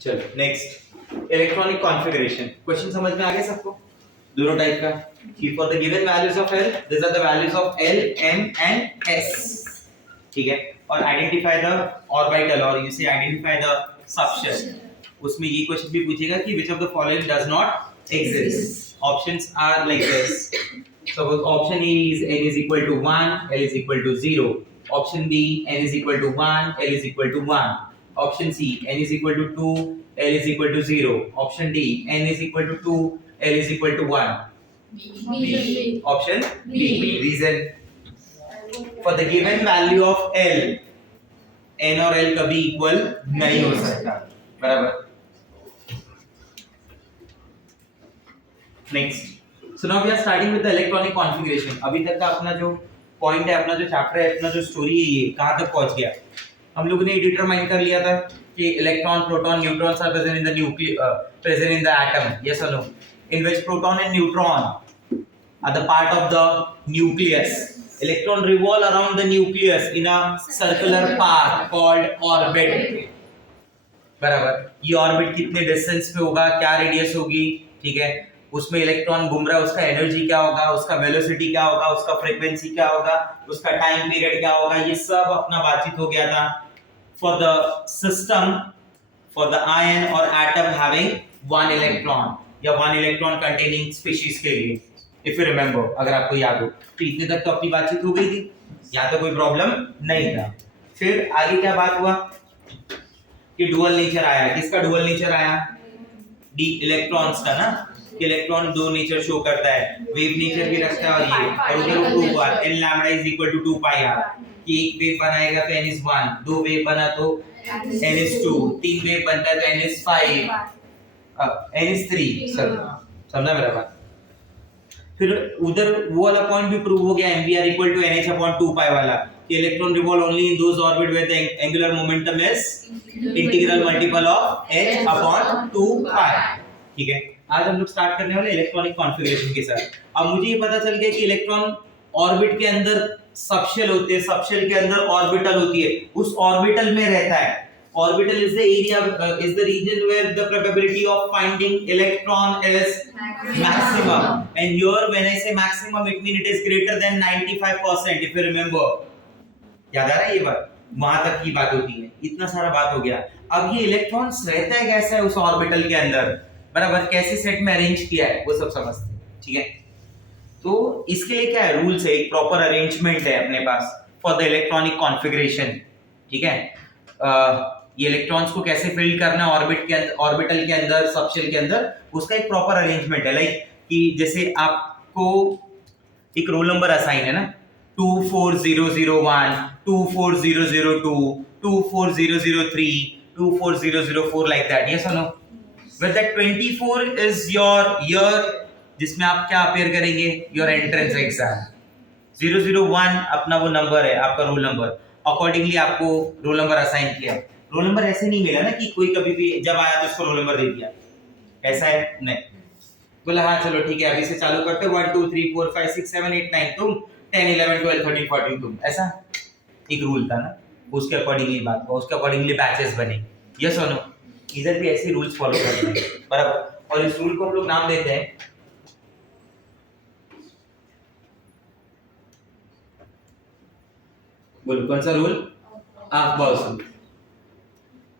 चलो next electronic configuration. Question समझ में आ गया सबको? दोनों टाइप का कि for the given values of L this are the values of L M and S, ठीक है। और आइडेंटिफाई द ऑर्बिटल और यू से आइडेंटिफाई द सबशेल। उसमें ये क्वेश्चन भी पूछेगा कि which of the following does not exist. Options are like this. So option A is n is equal to 1, L is equal to 0. Option B, n is equal to 1, L is equal to 1. Option C, n is equal to 2, L is equal to 0. Option D, n is equal to 2, L is equal to 1. B. Option B. Reason, for the given value of L, n और L कभी equal नहीं हो सकता, बराबर। Next, so now we are starting with the electronic configuration. अभी तक का अपना जो पॉइंट है, अपना जो चैप्टर है, अपना जो स्टोरी है, ये कहां तक पहुंच गया? हम लोगों ने डिटरमाइन कर लिया था कि electron, proton, neutrons are present in the present in the atom, yes or no, in which proton and neutron are the part of the nucleus. Electron revolve around the nucleus in a circular path called orbit, बराबर। ये orbit कितने distance पे होगा, क्या radius होगी, ठीक है, उसमें इलेक्ट्रॉन घूम रहा है, उसका एनर्जी क्या होगा, उसका वेलोसिटी क्या होगा, उसका फ्रीक्वेंसी क्या होगा, उसका टाइम पीरियड क्या होगा, ये सब अपना बातचीत हो गया था। For the system, for the ion और एटम हैविंग वन इलेक्ट्रॉन या वन इलेक्ट्रॉन कंटेनिंग स्पीशीज के लिए, इफ यू रिमेंबर, अगर आपको याद हो। तो इतने तक तो अपनी बातचीत हो गई थी, यहाँ तो कोई प्रॉब्लम नहीं था। फिर आगे क्या बात हुआ कि डुअल नेचर आया। किसका डुअल नेचर आया? डी इलेक्ट्रॉन्स का ना, कि इलेक्ट्रॉन दो नेचर शो करता है, वेव नेचर भी रखता है और ये, और उधर वो प्रूव हुआ n lambda is equal to 2 pi r, कि एक वेव बनाएगा तो n is 1, दो वेव बना तो n is 2, तीन वेव बनता है तो n is 5, n is 3, समझा मेरा बात? फिर उधर वो वाला पॉइंट भी प्रूव हो गया, mvr equal to nh upon 2 pi वाला, कि electron revolve only in those orbit where the angular momentum is integral multiple of h upon 2 pi, ठीक है। आज हम लोग स्टार्ट करने वाले इलेक्ट्रॉनिक कॉन्फ़िगरेशन के साथ। अब मुझे ये पता चल गया कि इलेक्ट्रॉन ऑर्बिट के अंदर सबशेल होते हैं, सबशेल के अंदर ऑर्बिटल होती है, उस ऑर्बिटल में रहता है। Orbital is the area, is the region where the probability of finding electron is maximum. And here, when I say maximum, it means it is greater than 95%. If you remember, याद आ रहा है ये बात? वहां तक की बात होती है। इतना सारा बात हो गया। अब ये इलेक्ट्रॉन्स रहता है कैसा है उस ऑर्बिटल के अंदर, बराबर, कैसे सेट में अरेंज किया है, वो सब समझते हैं, ठीक है। तो इसके लिए क्या है, रूल्स है, एक प्रॉपर अरेंजमेंट है अपने पास फॉर द इलेक्ट्रॉनिक कॉन्फ़िगरेशन, ठीक है। ये इलेक्ट्रॉन्स को कैसे फिल करना है ऑर्बिट के अंदर, ऑर्बिटल के अंदर, सबशेल के अंदर, उसका एक प्रॉपर अरेंजमेंट है। लाइक कि जैसे आपको एक रोल नंबर असाइन है ना, 24001, 24002, 24003, 24004, like that, yes or no. Where that 24 is your year, जिसमें आप क्या अपेयर करेंगे, योर एंट्रेंस एग्जाम। 001 अपना वो नंबर है, आपका रोल नंबर, अकॉर्डिंगली आपको रोल नंबर असाइन किया। रोल नंबर ऐसे नहीं मिला ना कि कोई कभी भी जब आया तो उसको रोल नंबर दे दिया, ऐसा है नहीं। बोला हाँ चलो ठीक है, अभी से चालू करते 1 2 3 4 5 6 7 8 9 तुम, 10 11 12 13 14 तुम, ऐसा एक रूल था ना, उसके अकॉर्डिंगली बात हुआ, उसके अकॉर्डिंगली बैचेस बने, यस और नो। इधर भी ऐसे रूल्स फॉलो करते हैं, बराबर। और इस रूल को हम लोग नाम देते हैं, बोलो कौन सा rule? Aufbau's rule.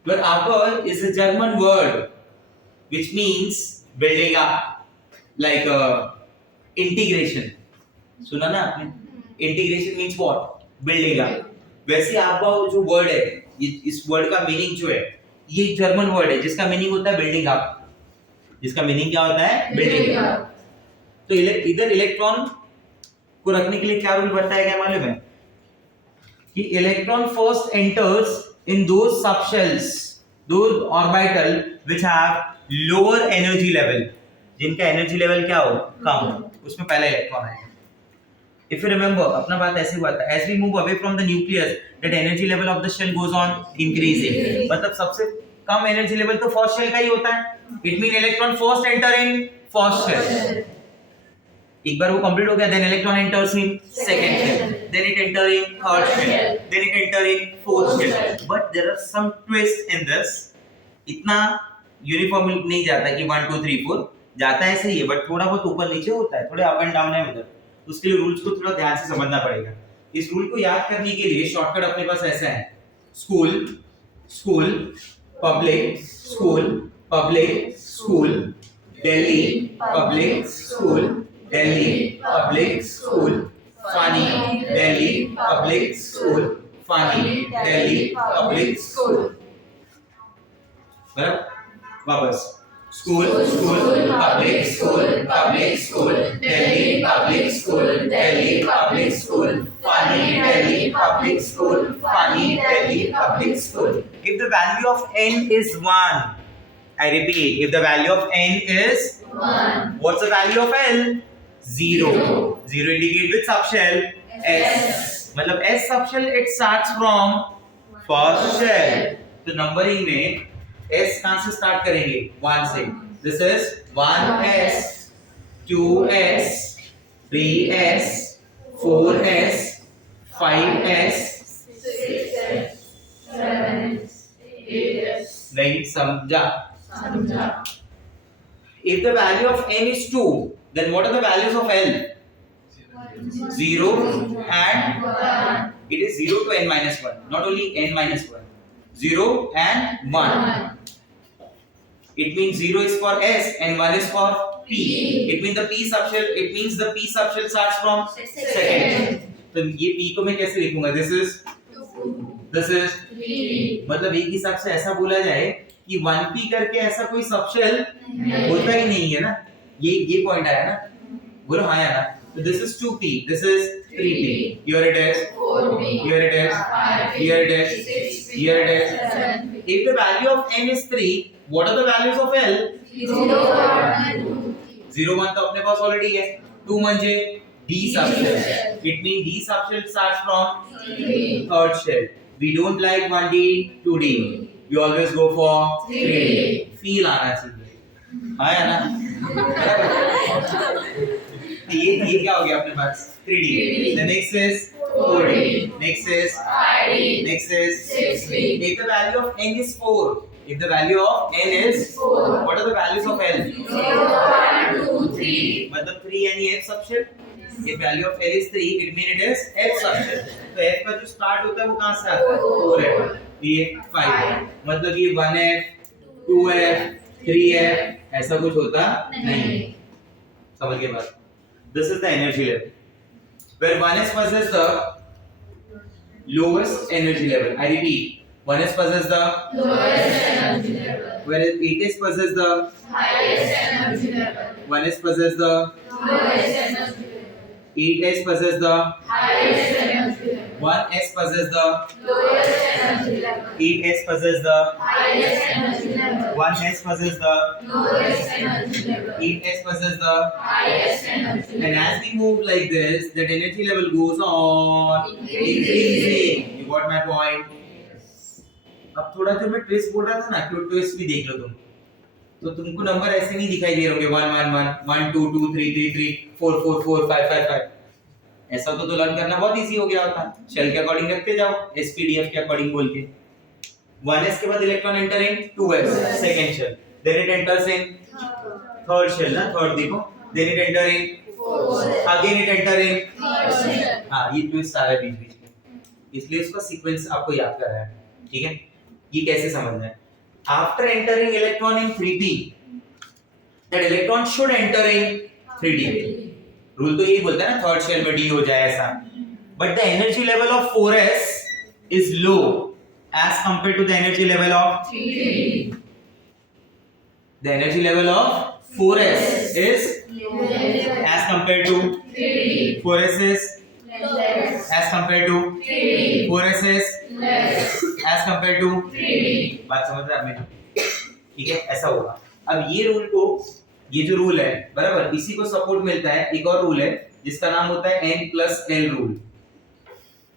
But Aufbau is a German word which means building up, like integration. सुना ना आपने? Integration means what? Building up. वैसे Aufbau जो वर्ड है, इस वर्ड का मीनिंग जो है, ये जर्मन वर्ड है जिसका मीनिंग होता है बिल्डिंग अप। जिसका मीनिंग क्या होता है? Building up. तो इधर इलेक्ट्रॉन को रखने के लिए क्या रूल बताया गया मालूम है? कि electron first enters in those subshells, those orbital which have lower energy level, जिनका एनर्जी लेवल क्या हो, कम हो, उसमें पहला इलेक्ट्रॉन आएगा। इफ यू रिमेंबर, अपना बात ऐसे हुआ था, as we move away from the nucleus that energy level of the shell goes on increasing. मतलब सबसे कम एनर्जी लेवल तो फर्स्ट शेल का ही होता है। It mean electron first enter in first shell, एक बार वो कंप्लीट हो गया, then electron enters in second shell, then it enter in third shell, then it enter in fourth shell. But there are some twists in this. इतना uniform नहीं जाता कि 1 2 3 4 जाता है सही है, बट थोड़ा बहुत ऊपर नीचे होता है, थोड़े अप एंड डाउन है उधर। उसके लिए रूल्स को थोड़ा ध्यान से समझना पड़ेगा। इस रूल को याद करने के लिए शॉर्टकट अपने पास ऐसा है, school school public school public school Delhi public school Delhi public school funny Delhi public school funny Delhi public school. बराबर, वापस school school public school Delhi public school Delhi public school funny Delhi public school funny Delhi public school. If the value of n is 1, I repeat, if the value of n is 1, what's the value of l? 0. 0 indicate which subshell? S. मतलब S subshell it starts from first shell. तो numbering में S कहाँ से start करेंगे? 1 से। This is 1S, 2S, 3S, 4S, 5S, 6S, 7S, 8S. नहीं समझा? If the value of n is 2, then what are the values of L? 0 and 1. it is 0 to n minus 1, not only n minus 1. 0 and 1. It means 0 is for S and 1 is for P. It means the P subshell starts from second. तो ये P को मैं कैसे लिखूंगा? This is 3. मतलब एक हिसाब से ऐसा बोला जाए कि 1P करके ऐसा कोई सबशेल होता ही नहीं है ना। ये पॉइंट आया ना, बोलो हाँ या ना। तो this is 2P, this is 3P. Here it is 4P. Here it is 5P. Here it is 6P. Here it is 7P. If the value of n is 3, what are the values of L? 0, 1 and 2. 0 1 तो अपने पास already है, 2 म्हणजे D subshell. It means D subshell starts from 3. third shell. We don't like 1D 2D, we always go for 3D. Feel आना चाहिए, हाँ या ना? ये क्या हो गया अपने पास? 3D. The next is 4D. Next is 5D. Next is 6D. If the value of n is 4, if the value of n is 4, what are the values of L? 0, 1, 2, 3. मतलब 3 यानी F subshell. If value of L is 3, it means it is F subshell. तो F का जो start होता है वो कहाँ से आता है? 4 है. ये 5 है. मतलब ये 1F, 2F, 3F ऐसा कुछ होता नहीं. समझ के बाद. This is the energy level. Where 1s possesses the lowest energy level. I repeat, 1s possesses the Lowest energy level. whereas 8s possesses the Highest energy level. 1s possesses the Lowest energy level. 8s possesses the Highest energy level. 1s possesses the Lowest energy level. 8s possesses the Highest energy level. 1s possesses the Lowest energy level. 8s possesses the Highest energy and level. as we move like this, that energy level goes on increasing. You got my point? अब थोड़ा जो मैं twist बोल रहा था ना, क्यों twist भी देख लो तुम, तो तुमको नंबर ऐसे नहीं दिखाई दे रहे होंगे 1 1 1 1 2 2 3 3 3 4 4 4 5 5 5 ऐसा तो लर्न करना बहुत इजी हो गया होता। शेल के अकॉर्डिंग रखते जाओ, एसपीडीएफ के अकॉर्डिंग बोल के 1s के बाद electron enter in 2s second shell, then it enters in third shell ना, थर्ड देखो, then it enter in again it enter in, हां ये ट्विस्ट आ रहा है बीच बीच में, इसलिए इसका सीक्वेंस आपको याद करना है, ठीक है? ये कैसे समझना है? After entering electron in 3p, that electron should enter in 3d. Rule तो यही बोलता है ना, थर्ड शेल में d हो जाए ऐसा. But the energy level of 4s is low as compare to the energy level of 3. The energy level of 4s is as compared to 3. 4s is Less. as compared to 3. 4s is Less. as compared to 3. बात समझ रहे हैं आप? ठीक है, ऐसा होगा. अब ये रूल को, ये जो रूल है बराबर, इसी को सपोर्ट मिलता है एक और रूल है जिसका नाम होता है n plus l रूल.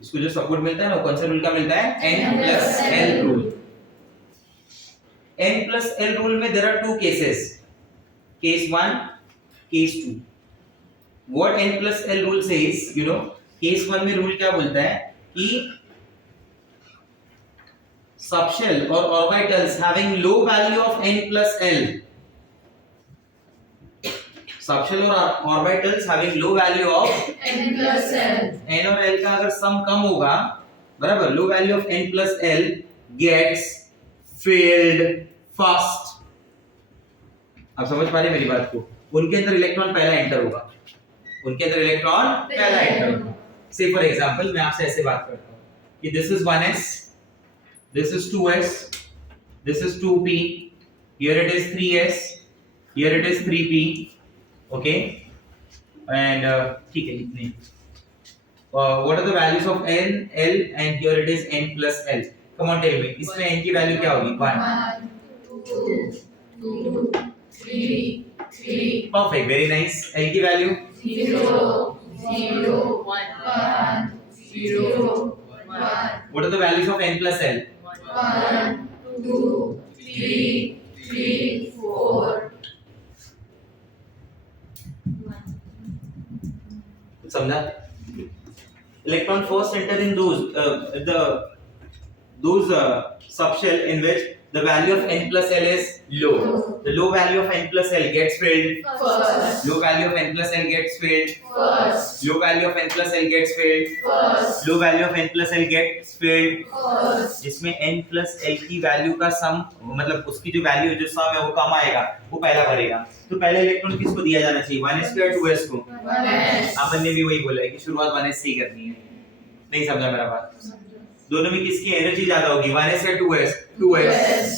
इसको जो सपोर्ट मिलता है ना, कौन सा रूल का मिलता है? n plus l rule. n plus l rule में there are two cases, case 1, case 2. what n plus l rule says, you know, case 1 में रूल क्या बोलता है कि subshell or orbitals having low value of n plus l. Subshell or orbitals having low value of N plus L. n और l का अगर सम कम होगा, बराबर, low value of n plus l gets filled fast. आप समझ पा रहे मेरी बात को? उनके अंदर इलेक्ट्रॉन पहला एंटर होगा, उनके अंदर इलेक्ट्रॉन पहला एंटर होगा. से फॉर एग्जांपल मैं आपसे ऐसे बात करता हूं कि this is 1s, this is 2s, this is 2p, here it is 3s, here it is 3p. Okay, and ठीक है, इतने. What are the values of n, l, and here it is n plus l? Come on, tell me. इसमें n की value क्या होगी? 1. 1, 2, 3. Perfect, very nice. l की value 0, 0, 1, 0, 1. What are the values of n plus l? 1, 2, 3, 4. समझा? Electron first enter in those subshell in which the value of n plus l is low. The low value of n plus l gets filled. First. Low value of n plus l gets filled. First. Low value of n plus l gets filled. First. Low value of n plus l gets filled. First. जिसमें n plus l की value का सम, मतलब उसकी जो value जो सम है वो कम आएगा, वो पहला भरेगा. तो पहले इलेक्ट्रॉन किसको दिया जाना चाहिए? 1s या 2s को? 1s. अपन ने भी वही बोला है कि शुरुआत 1s से ही करनी है. नहीं समझा मेरा बात? दोनों में किसकी एनर्जी ज्यादा होगी? 1s या 2s? 2s.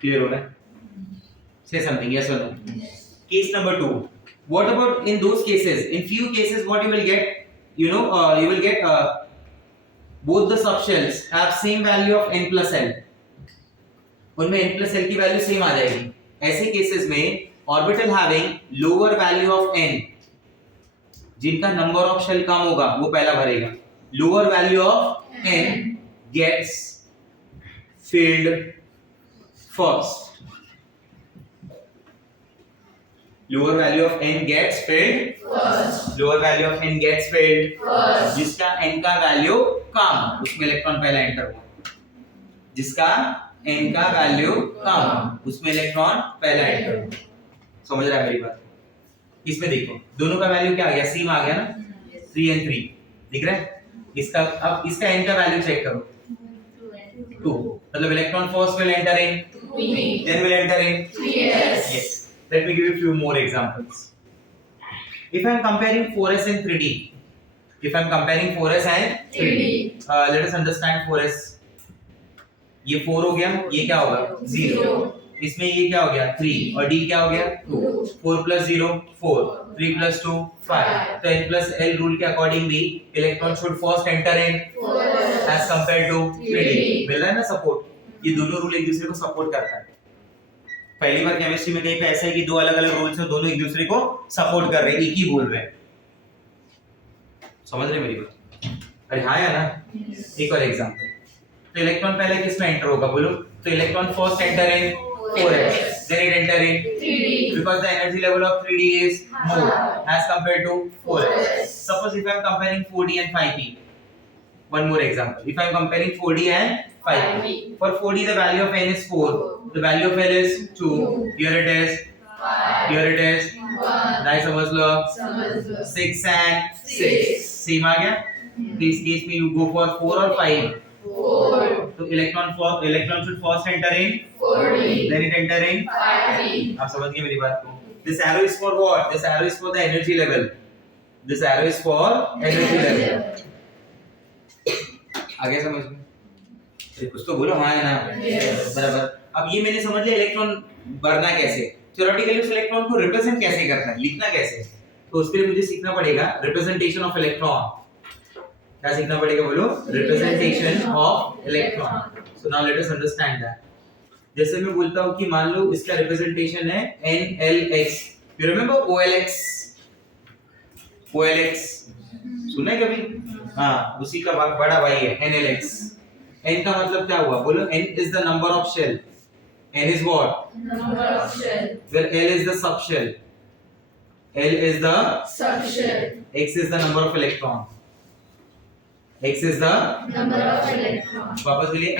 क्लियर हो रहा है? Say something, yes or no? Case number 2. What about in those cases? In few cases, what you will get? You will get both the subshells have same value of n plus l. उनमें n plus l की value same आ जाएगी. ऐसे cases में orbital having lower value of n, जिनका number of shall come होगा, वो पहला भरेगा. Lower value of n gets filled first. Lower value of n gets filled First. lower value of n gets filled First. जिसका n का value कम, उसमें electron पहला enter होगा. जिसका n का वैल्यू कम, उसमें इलेक्ट्रॉन पहला एंटर होगा. समझ रहा है मेरी बात? इसमें देखो दोनों का वैल्यू क्या आ गया? सेम आ गया ना, 3 and 3 दिख रहा है. इसका अब इसका n का वैल्यू चेक करो, 2. मतलब electron first will enter in, 3. then will enter in 3s. yes. Let me give you a few more examples. If I am comparing 4s and 3d, if I am comparing 4s and 3d, let us understand 4s. ये 4 हो गया, ये क्या होगा? 0. इसमें ये क्या हो गया? 3 और d क्या हो गया? 2. 4 plus 0 4, 3 plus 2 5. तो n plus l rule के accordingly electron should first enter in 4s. as compared to 3d. मिल रहा है ना सपोर्ट? ये दोनों रूल एक दूसरे को सपोर्ट करता है. पहली बार केमिस्ट्री में कहीं पे ऐसा है कि दो अलग अलग रूल्स हैं, दोनों एक दूसरे को सपोर्ट कर रहे हैं, एक ही बोल रहे हैं. समझ रहे मेरी बात? अरे हाँ या ना? एक और एग्जांपल. तो इलेक्ट्रॉन पहले किसमें एंटर होगा बोलो? तो electron first enter in 4s, then it enter in 3d. because the energy level of 3d is more as compared to 4s. Suppose if I am comparing 4d and 5p. One more example. If I am comparing 4d and 5p. For 4d the value of n is 4. The value of l is 2. Here it is. 5. Here it is. 1. Now समझ लो. समझ लो. 6 and 6. 6. Same आ गया? In this case में you go for 4 or 5. 4. तो electron should first enter in 4d. then it enter in 5d. आप समझ गए मेरी बात को? This arrow is for what? This arrow is for the energy level. This arrow is for energy level. आगे समझ में? कुछ तो बोलो हाँ या ना? Yes. बराबर. अब ये मैंने समझ लिया इलेक्ट्रॉन भरना कैसे, थ्योरेटिकली उस इलेक्ट्रॉन को रिप्रेजेंट कैसे करना है, लिखना कैसे. तो उसके लिए मुझे सीखना पड़ेगा रिप्रेजेंटेशन ऑफ इलेक्ट्रॉन. क्या सीखना पड़ेगा बोलो? Representation of electron. So now let us understand that. जैसे मैं बोलता हूँ कि मान लो इसका रिप्रेजेंटेशन है NLX. You remember OLX? OLX सुना है कभी? हाँ, उसी का बड़ा भाई है NLX. n का मतलब क्या हुआ बोलो? n is the number of shell. n is what? Number of shell. Well, l is the subshell. L is the Subshell. x is the number of electron. x is the number of electrons, वापस बोलिए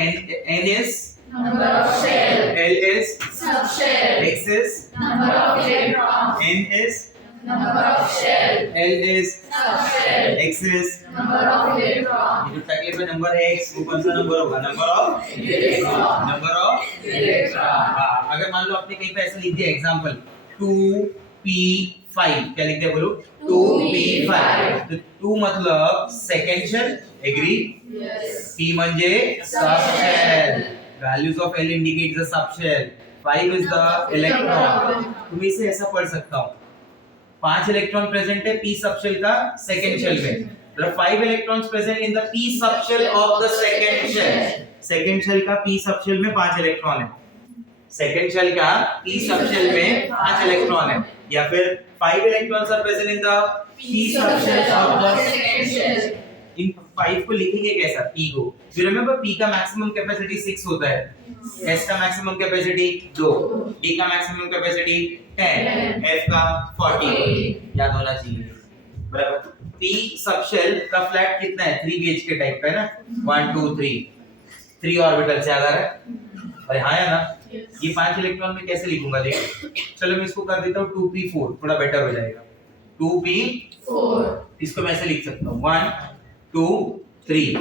n is number of shell, l is subshell, x is number of electrons, n is number of shell, l is subshell, x is number of electrons, ये जो टैगले पे number है x वो कौन सा number होगा नंबर ऑफ electron, हाँ अगर मान लो आपने कहीं पे ऐसा लिख दिया एग्जांपल 2p5 क्या लिख दिया बोलो 2p5 तो 2 मतलब second shell agree yes, p म्हणजे subshell values of l indicates the subshell 5 is the electron तुम इसे ऐसा पढ़ सकता हूँ 5 इलेक्ट्रॉन प्रेजेंट है p सबशेल का सेकंड शेल में there are 5 electrons present in the p subshell of the second shell second shell का p subshell में 5 इलेक्ट्रॉन है second shell का p subshell में 5 इलेक्ट्रॉन है या फिर 5 electrons are present in the p subshell of the second shell, इन 5 को लिखेंगे कैसा p को you remember p का मैक्सिमम कैपेसिटी 6 होता है s का मैक्सिमम कैपेसिटी 2 d का मैक्सिमम कैपेसिटी 10 f का 40 याद होना चाहिए बराबर p सबशेल का फ्लैट कितना है 3 बीएच के टाइप का है ना 1 2 3 ऑर्बिटल से आ रहा है अरे हाँ या ना ये 5 इलेक्ट्रॉन में कैसे लिखूंगा देख चलो मैं इसको कर देता हूँ 2p4 थोड़ा बेटर हो जाएगा 2p4 इसको मैं ऐसे लिख सकता हूँ 1 2 3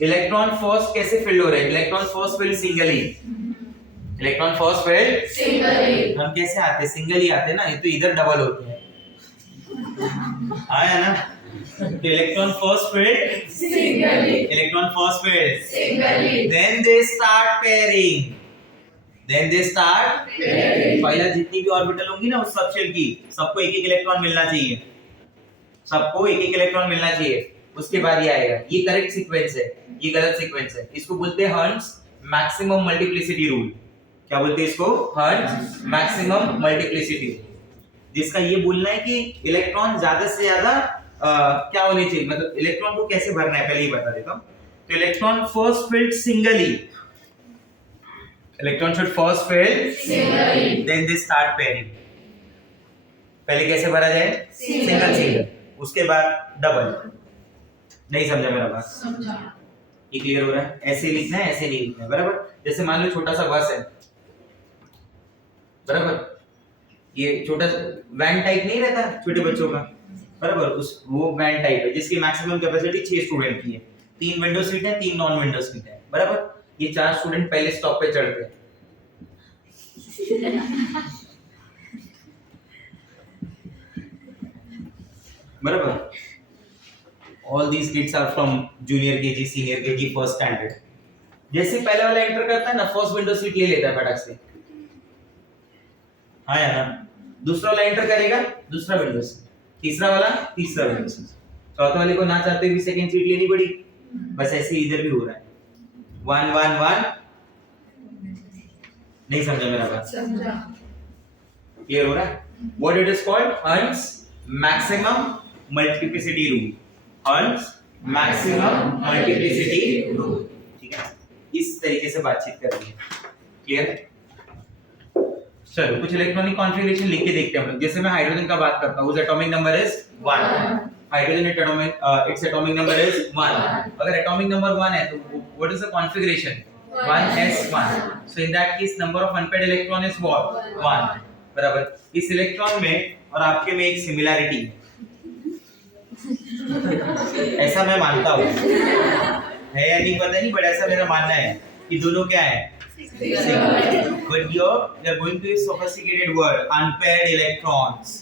इलेक्ट्रॉन फर्स्ट कैसे फिल्ड हो रहे हैं electron first filled singly electron first filled singly, हम कैसे आते हैं सिंगल ही आते हैं ना ये तो इधर डबल होते हैं आया ना तो electron first filled singly, electron first filled singly, then they start pairing पहला जितनी भी ऑर्बिटल होंगी ना उस सबशेल की सबको एक एक इलेक्ट्रॉन मिलना चाहिए सबको एक एक इलेक्ट्रॉन मिलना चाहिए उसके बाद ये आएगा ये करेक्ट सीक्वेंस है ये गलत सीक्वेंस है इसको बोलते हैं हर्ट्ज मैक्सिमम मल्टीप्लिसिटी रूल क्या बोलते हैं इसको हर्ट्ज मैक्सिमम मल्टीप्लिसिटी जिसका ये बोलना है कि इलेक्ट्रॉन ज्यादा से ज्यादा क्या होने चाहिए मतलब इलेक्ट्रॉन को कैसे भरना है पहले ही बता देता हूं तो electron first filled singly electron should first filled singly, then they start pairing पहले कैसे भरा जाए सिंगल सिंगल उसके बाद डबल नहीं समझा मेरा बात समझा, ये क्लियर हो रहा है ऐसे लिखना है ऐसे नहीं लिखना है बराबर जैसे मान लो छोटा सा बस है बराबर ये छोटा वैन टाइप नहीं रहता छोटे बच्चों का बराबर उस वो वैन टाइप है जिसकी मैक्सिमम कैपेसिटी 6 स्टूडेंट की है 3 विंडो सीट है 3 नॉन विंडो सीट है बराबर ये 4 स्टूडेंट पहले स्टॉप पे चढ़ते हैं बराबर all these kids are from junior KG senior KG first standard जैसे पहले वाला एंटर करता है ना फर्स्ट विंडो सीट ले लेता है फटाक से हाँ या ना दूसरा वाला एंटर करेगा दूसरा विंडो से तीसरा वाला तीसरा विंडो से चौथा वाले को ना चाहते हुए सेकंड सीट लेनी पड़ी बस ऐसे ही इधर भी हो रहा है 1 1 1 नहीं समझा मेरा बात समझा, क्लियर हो रहा है what it is called hertz maximum multiplicity rule hertz maximum multiplicity rule ठीक है इस तरीके से बातचीत करनी है क्लियर चलो कुछ इलेक्ट्रॉनिक कॉन्फ़िगरेशन लिख के देखते हैं हम लोग जैसे मैं हाइड्रोजन का बात करता हूं उस atomic number is 1 hydrogen atomic its atomic number is 1 अगर एटॉमिक नंबर 1 है तो what is the configuration 1s1 so in that case number of unpaired electron is what 1 बराबर इस इलेक्ट्रॉन में और आपके में एक सिमिलैरिटी ऐसा मैं मानता हूं है या नहीं पता नहीं बट ऐसा मेरा मानना है कि दोनों क्या है but you are going to a sophisticated word unpaired electrons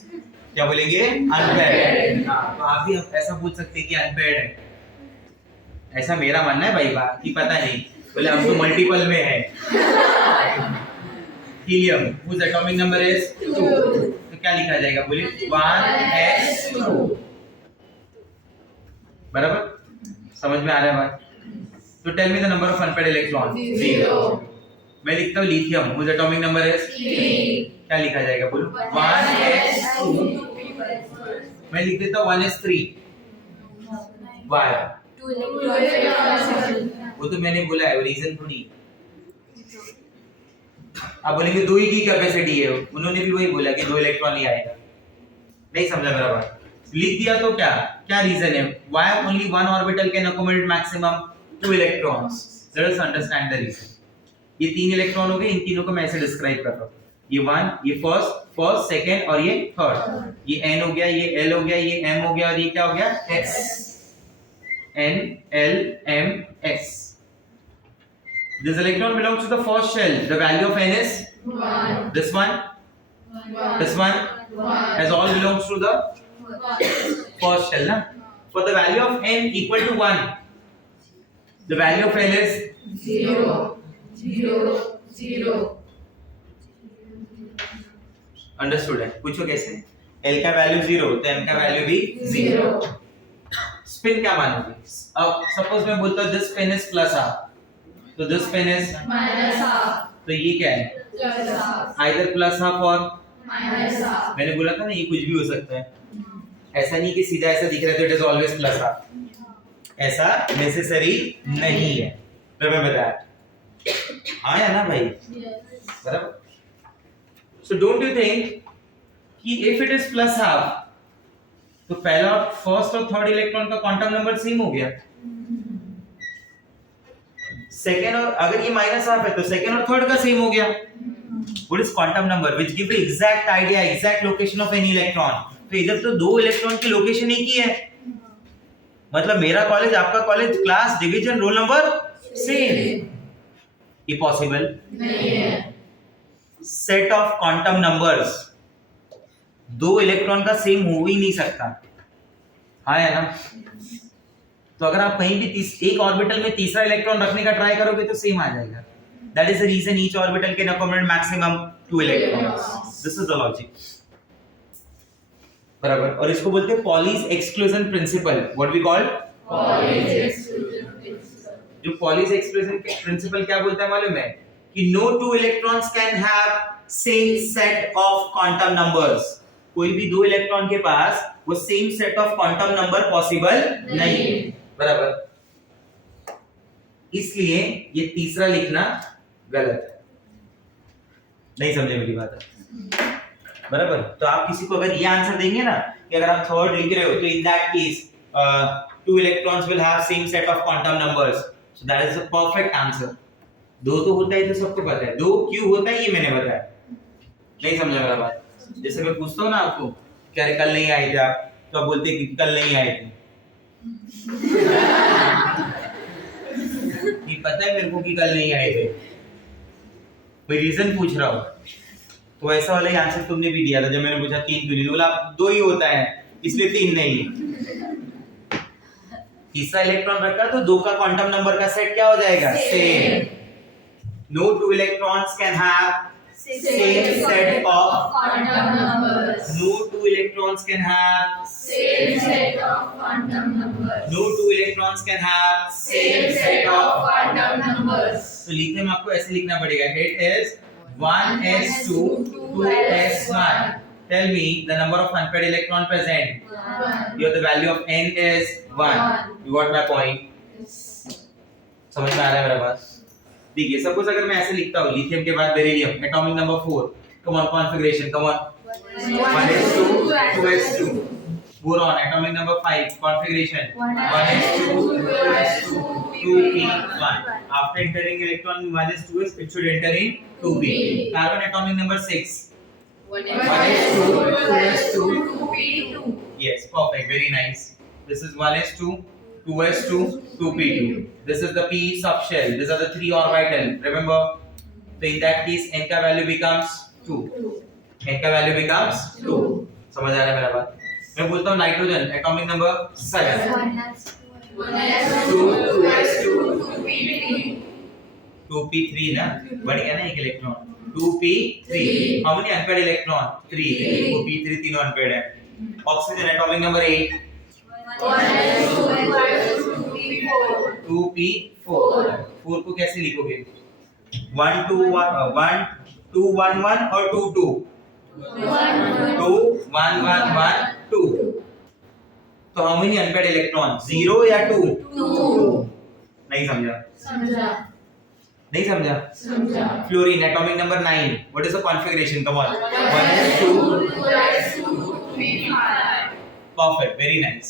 क्या बोलेंगे unpaired तो आप भी ऐसा पूछ सकते हैं कि unpaired है ऐसा मेरा मानना है भाई बाकी पता नहीं बोले हम तो मल्टीपल में है helium whose atomic number is 2 तो क्या लिखा जाएगा बोलिए 1s2 बराबर समझ में आ रहा है बात तो tell me the number of unpaired electron 0 मैं लिखता हूँ lithium whose atomic number is 3 क्या लिखा जाएगा बोलो 1s2 मैं लिख देता हूँ 1s3 why वो तो मैंने बोला है रीजन थोड़ी आप बोलेंगे 2 ही की कैपेसिटी है उन्होंने भी वही बोला कि 2 इलेक्ट्रॉन ही आएगा नहीं समझा मेरा बात लिख दिया तो क्या क्या रीजन है? Why only one orbital can accommodate maximum 2 electrons? Let us understand the reason. ये 3 इलेक्ट्रॉन हो गए, इन तीनों को मैं ऐसे डिस्क्राइब कर रहा हूँ. ये 1, ये फर्स्ट, सेकंड और ये थर्ड. ये n हो गया, ये l हो गया, ये m हो गया और ये क्या हो गया? s. n l m s. This electron belongs to the first shell. The value of n is 1. this one. This one as all belongs to the first shell, na? For the value of n equal to 1, the value of l is 0, 0, 0. Understood है? पूछो कैसे? l का value 0 तो m का value भी 0. 0. Spin क्या मानोगे? अब सपोज मैं बोलता हूँ this pen is plus half, तो this pen is, Minus half. तो ये क्या है? Plus half. Either plus half or, Minus half. मैंने बोला था ना ये कुछ भी हो सकता है. ऐसा नहीं कि सीधा ऐसा दिख रहा है तो it is always plus half, ऐसा नेसेसरी नहीं है. तो मैं बताया हाँ या ना भाई? बराबर. सो डोंट यू थिंक कि if it is plus half तो पहला, फर्स्ट और थर्ड इलेक्ट्रॉन का क्वांटम नंबर सेम हो गया. सेकेंड और अगर ये माइनस हाफ है तो सेकेंड और थर्ड का सेम हो गया. What is quantum number which give the exact idea, exact location of any electron? तो इधर तो दो इलेक्ट्रॉन की लोकेशन एक ही है. मतलब मेरा कॉलेज, आपका college, class, division, roll number same. ये पॉसिबल नहीं है. सेट ऑफ क्वांटम नंबर्स दो इलेक्ट्रॉन का सेम हो ही नहीं सकता. हाँ है ना? तो अगर आप कहीं भी एक ऑर्बिटल में तीसरा इलेक्ट्रॉन रखने का ट्राई करोगे तो सेम आ जाएगा. That is the reason each orbital can accommodate maximum 2 electrons. This is the logic. बराबर. और इसको बोलते हैं Pauli's exclusion principle. What we call? Pauli's exclusion principle. जो Pauli's exclusion principle क्या बोलता है मालूम है? कि no two electrons can have same set of quantum numbers. कोई भी दो इलेक्ट्रॉन के पास वो same set of quantum number possible नहीं. बराबर. इसलिए ये तीसरा लिखना गलत है. नहीं समझे मेरी बात है? बराबर. तो आप किसी को अगर ये आंसर देंगे ना कि अगर आप थर्ड लिख रहे हो तो in that case two electrons will have same set of quantum numbers, so that is the perfect answer. दो तो होता है तो सबको पता है, दो क्यों होता है ये मैंने बताया. नहीं समझा मेरा बात? जैसे मैं पूछता हूँ ना आपको कि अरे कल नहीं आए थे आप, तो आप बोलते हैं कि कल नहीं आए थे. ये पता है मेरे को कि कल नहीं आए थे, कोई रीजन पूछ रहा हूँ. तो ऐसा वाला ही आंसर तुमने भी दिया था जब मैंने पूछा 3 क्यों नहीं, बोला दो ही होता है इसलिए 3 नहीं. तीसरा इलेक्ट्रॉन रखा तो दो का क्वांटम नंबर का सेट क्या हो जाएगा? Same. No two electrons can have same set of quantum numbers. no two electrons can have Same set of quantum numbers. no two electrons can have Same set of quantum numbers. तो लिखने में आपको ऐसे लिखना पड़ेगा. It is 1s2 2s1. Tell me the number of unpaired electron present. 1. Here the value of n is 1. You got my point? समझ में आ रहा है मेरा बात? देखिए सपोज अगर मैं ऐसे लिखता हूँ लिथियम के बाद beryllium, atomic number 4, come on configuration, come on 1s2 2s2. Boron atomic number 5, configuration 1s2 2s2 2p1. After entering electron 1s2s, it should enter in 2p. Carbon atomic number 6, 1s2 2s2 2p2. yes, perfect, very nice. This is 1s2 2s2 2p2. This is the p subshell. These are the 3 orbital. Remember? So in that case n का value becomes 2. n का value becomes 2. समझ आ रहा है मेरा बात? मैं बोलता हूँ nitrogen atomic number 7, 1s2 2s2 2p3. 2p3 ना, बढ़ गया ना एक electron. 2p3. How many unpaired electron? 3. तो p3 तीनों unpaired है. Oxygen atomic number 8, 1s2 2p4. 2p4. 4 को कैसे लिखोगे? 1 2 1 1 2 1 1 और 2 2 2 1 1 1 2. तो हाउ मेनी अनपेयर्ड इलेक्ट्रॉन? 0 या 2? 2. नहीं समझा? समझा. नहीं समझा? समझा. Fluorine atomic number 9. What is the configuration? Come on. 1s2 2s2 2p5. Perfect, very nice.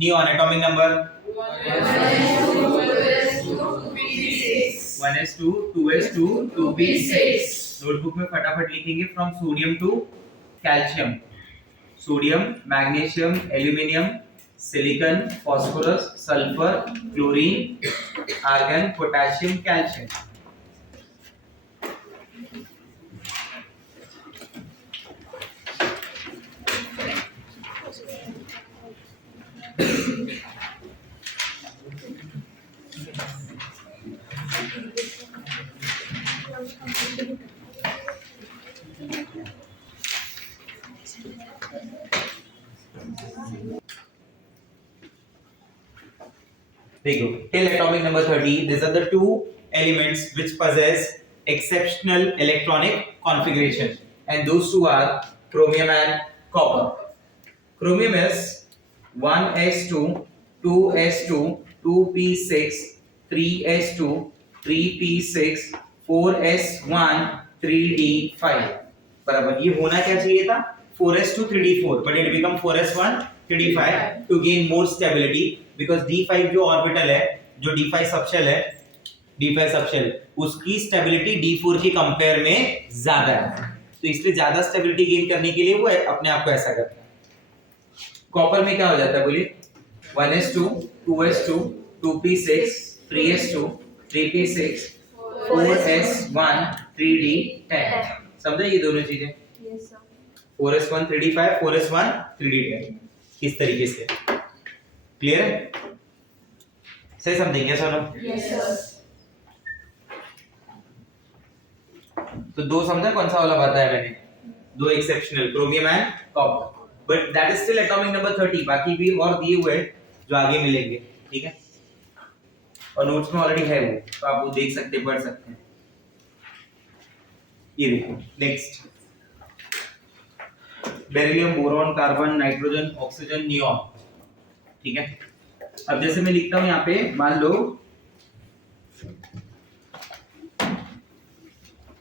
Neon atomic number 1s2 2s2 2p6। Notebook में फटाफट लिखेंगे from sodium to calcium, sodium, magnesium, aluminium, silicon, phosphorus, sulphur, chlorine, argon, potassium, calcium. देखो, till atomic number 30, these are the two elements which possess exceptional electronic configuration, and those two are chromium and copper. Chromium is 1s2 2s2 2p6 3s2 3p6 4s1 3d5 बराबर। ये होना क्या चाहिए था 4s2 3d4, but it become 4s1 3d5 to gain more stability because d5 जो orbital है, जो d5 subshell है, d5 सबशेल उसकी स्टेबिलिटी d4 के कंपेयर में ज्यादा है, तो इसलिए ज्यादा स्टेबिलिटी गेन करने के लिए वो अपने आप को ऐसा करता है। कॉपर में क्या हो जाता है बोलिए 1s2 2s2 2p6 3s2 3p6 4s1 3d10। समझे ये दोनों चीजें? Yes sir. 4s1 3d5 4s1 3d10 इस तरीके से। क्लियर है? से समझेंगे सुनो। Yes sir. तो दो समझा कौन सा वाला बताया मैंने, दो exceptional chromium and copper, but that is still atomic number 30। बाकी भी और दिए हुए हैं जो आगे मिलेंगे, ठीक है, और नोट्स में ऑलरेडी है वो, तो आप वो देख सकते पढ़ सकते हैं। ये देखो next, beryllium, boron, carbon, nitrogen, oxygen, neon, ठीक है। अब जैसे मैं लिखता हूं यहाँ पे, मान लो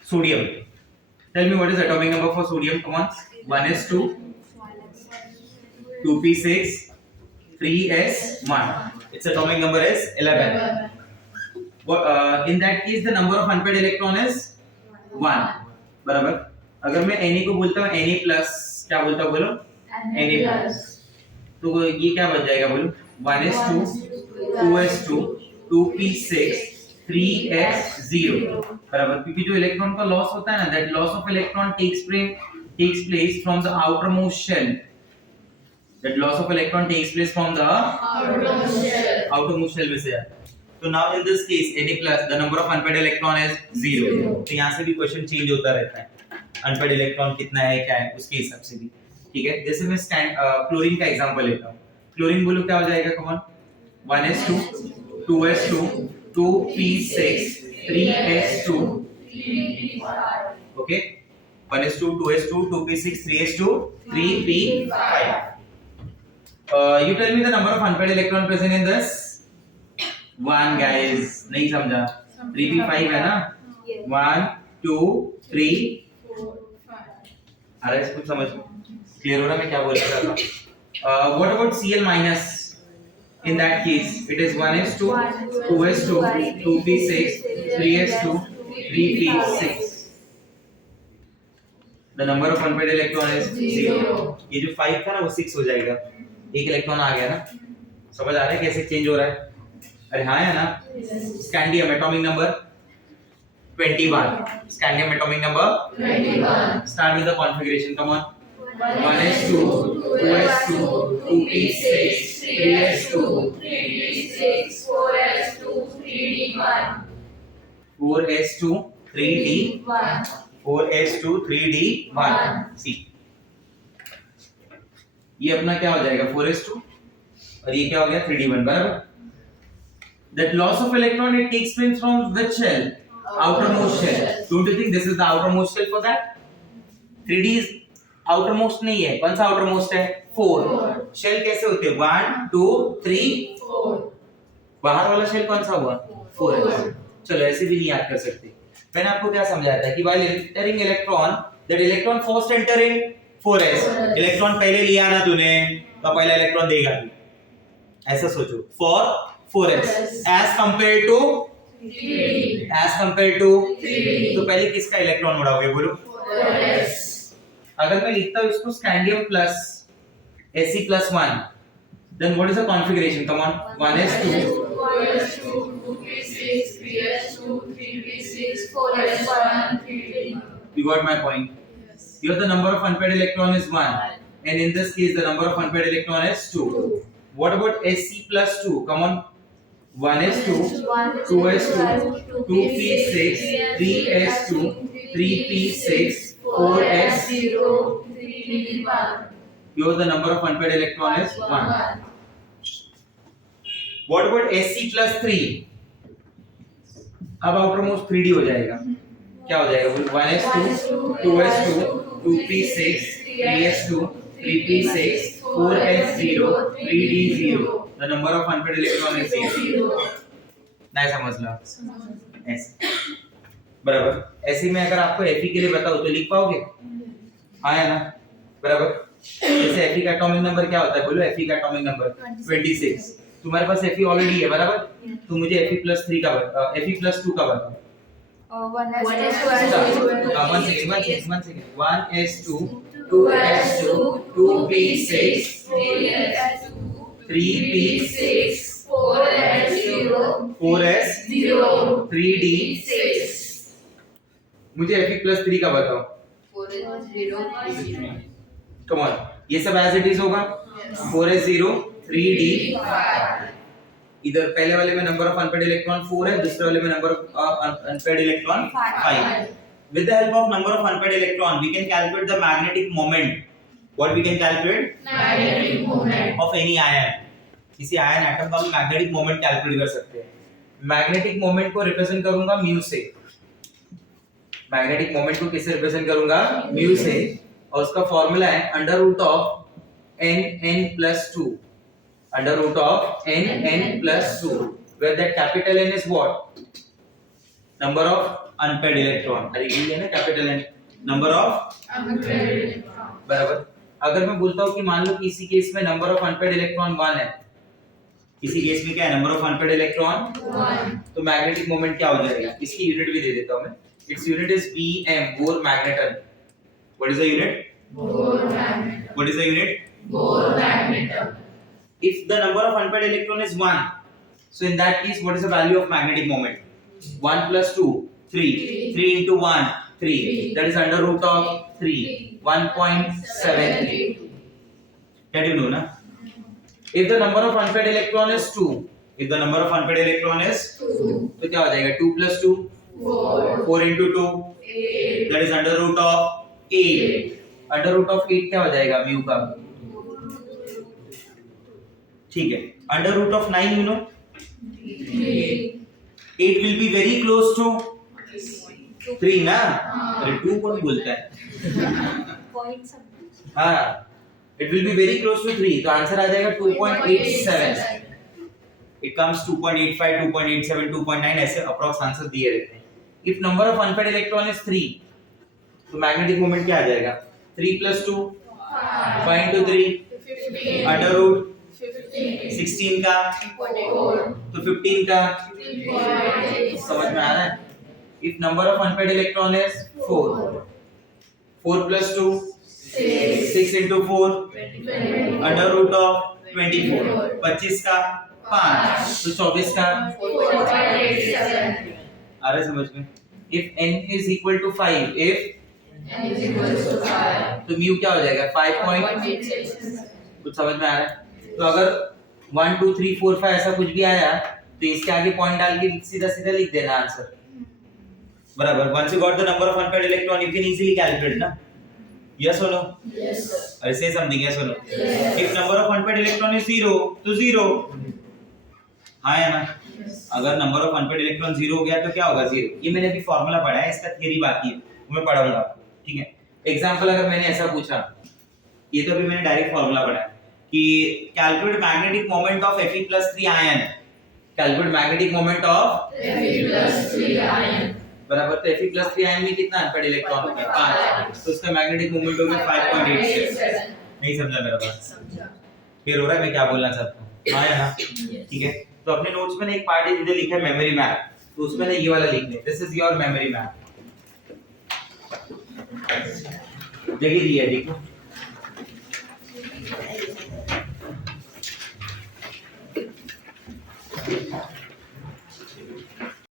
sodium, tell me what is atomic number for sodium, come on. 1s2 2p6 3s1, its atomic number is 11. In that case the number of unpaired electron is 1 बराबर। अगर मैं Na को बोलता हूँ Na प्लस, क्या बोलता हूँ बोलो Na प्लस, तो ये क्या बच जाएगा बोलो 1s2 2s2 2p6 3s0 बराबर, क्योंकि जो इलेक्ट्रॉन का लॉस होता है ना, that loss of electron takes place from the outermost shell, that loss of electron takes place from the outermost shell में से है। तो now in this case Na plus the number of unpaired electron is 0, तो यहाँ से भी question change होता रहता है, अनपेयर्ड इलेक्ट्रॉन कितना है क्या है उसके हिसाब से भी, ठीक है। जैसे मैं क्लोरीन का एग्जांपल लेता हूँ, क्लोरीन बोलो क्या हो जाएगा, come on 1s2 2s2 2p6 3s2 okay, 1s2 2s2 2p6 3s2 3p5। You tell me the number of unpaired electron present in this one, guys, नहीं समझा, 3p5 है ना, 1 2 3 अरे कुछ समझ क्लियर हो रहा मैं क्या बोल रहा था। What about Cl minus? In that case it is 1s2 2s2 2p6 3s2 3p6, the number of unpaired electron is 0। ये जो 5 था ना वो 6 हो जाएगा, एक इलेक्ट्रॉन आ गया ना, समझ आ रहा है कैसे चेंज हो रहा है? अरे हाँ है ना। Scandium atomic number 21, scandium atomic number 21, start with the configuration, come on 1s2 2s2 2p6 3s2 3d6 4s2 3d1 4s2 3d1 सी, ये अपना क्या हो जाएगा 4s2 और ये क्या हो गया 3d1 बराबर। That loss of electron it takes place from which shell? Outermost shell. Don't you think this is the outermost shell for that? 3d is outermost नहीं है, कौन सा outermost है 4। शेल कैसे होते हैं 1 2 3 4, बाहर वाला शेल कौन सा हुआ 4 है। चलो ऐसे भी नहीं याद कर सकते। मैंने आपको क्या समझाया था कि while entering electron, that electron first enter in 4s, electron पहले लिया ना तूने तो पहला इलेक्ट्रॉन देगा तू, ऐसा सोचो for 4s as compare to 3d तो पहले किसका इलेक्ट्रॉन उड़ाओगे बोलो 4s अगर मैं लिखता हूं इसको scandium plus Fe+1 then what is the configuration come on 1s2 2s2 2p6 3s2 3p6 4s1 3d you got my point here the number of unpaired electron is 1 and in this case the number of unpaired electron is 2 what about Sc+2 come on 1s2 2s2 2p6 3s2 3p6 4s0 3d1 here the number of unpaired electron is 1 what about Sc+3 अब outermost 3d हो जाएगा क्या हो जाएगा बोल 1s2 2s2 2p6 3s2 3p6 4s0 3d0 the number of unpaired electron is 0 नहीं समझना ऐसे बराबर ऐसे में अगर आपको Fe के लिए बताओ तो लिख पाओगे आया ना बराबर जैसे Fe का एटॉमिक नंबर क्या होता है बोलो Fe का एटॉमिक नंबर 26 तुम्हारे पास Fe ऑलरेडी है बराबर तो मुझे Fe+3 का Fe+2 का बताओ 1s2 2s2 2p6 3p6 4s0 3d6 मुझे Fe+3 का बताओ कम ऑन ये सब एज इट इज होगा 4s0 3d इधर पहले वाले में नंबर ऑफ अनपेयर्ड इलेक्ट्रॉन 4 है दूसरे वाले में number of unpaired electron 5 with the help of number of unpaired electron we can calculate the magnetic moment what we can calculate magnetic moment of any ion किसी ion atom का हम magnetic moment calculate कर सकते हैं magnetic moment को represent करूंगा mu से magnetic moment को किससे रिप्रेजेंट करूंगा म्यू से और उसका फार्मूला है under root of n+2 under root of n+2 where that capital N is what number of unpaired electron अरे ये है ना capital N number of unpaired electron बराबर अगर मैं बोलता हूँ कि मान लो कि इसी केस में number of unpaired electron 1 है इसी केस में क्या है number of unpaired electron 1 तो magnetic moment क्या हो जाएगा इसकी यूनिट भी दे देता हूँ मैं its unit is Bm Bohr magneton what is the unit Bohr magneton what is the unit Bohr magneton if the number of unpaired electron is 1 so in that case what is the value of magnetic moment 1 plus 2 3 3 into 1 3 that is under root of 3 1.73 get you know na if the number of unpaired electron is 2 if the number of unpaired electron is 2 तो क्या हो जाएगा 2 plus 2 4 into 2 8 that is under root of 8 under root of 8 क्या हो जाएगा mu का ठीक है under root of 9 you know 8 will be very close to 3 ना अरे 2 कौन बोलता है हाँ it will be very close to 3 तो आंसर आ जाएगा 2.87 it comes 2.85 2.87 2.9 ऐसे अप्रॉक्स आंसर दिए रहते हैं if number of unpaired electron is 3 तो मैग्नेटिक मोमेंट क्या आ जाएगा 3 plus 2 5 into 3 अंडर रूट 16 का तो 15 का समझ में आ रहा है if number of unpaired electron is 4 4 plus 2 6 into 4 under root of 24 25 का 5 तो 24 का आ रहा है समझ में if n is equal to 5 if तो म्यू क्या हो जाएगा 5.86 कुछ समझ में आ रहा है तो अगर 1 2 3 4 5 ऐसा कुछ भी आया तो इसके आगे पॉइंट डाल के सीधा सीधा लिख देना आंसर बराबर once you got the number of unpaired electron you can easily calculate ना yes or no yes sir or say something yes or no yes. if number of unpaired electron is 0 तो 0 हाँ या ना अगर number of unpaired electron 0 हो गया तो क्या होगा 0 ये मैंने अभी फार्मूला पढ़ा है इसका थ्योरी बाकी है वो मैं पढ़ाऊंगा ठीक है एग्जांपल अगर मैंने ऐसा पूछा ये तो अभी मैंने डायरेक्ट फार्मूला पढ़ा है कि calculate magnetic moment of Fe+3 ion calculate magnetic moment of Fe+3 ion बराबर तो Fe+3 आयन में कितना अनपेयर्ड इलेक्ट्रॉन होता है 5 तो उसका मैग्नेटिक मोमेंट हो गया 5.87 नहीं समझा मेरा बात समझा फिर हो रहा है मैं क्या बोलना चाहता हूँ आया ना? Yes. ठीक है, तो अपने नोट्स में ना एक पार्ट है जिधर लिखा है मेमोरी मैप, तो उसमें ना ये वाला लिखना है, this is your memory map. जगह दी है, देखो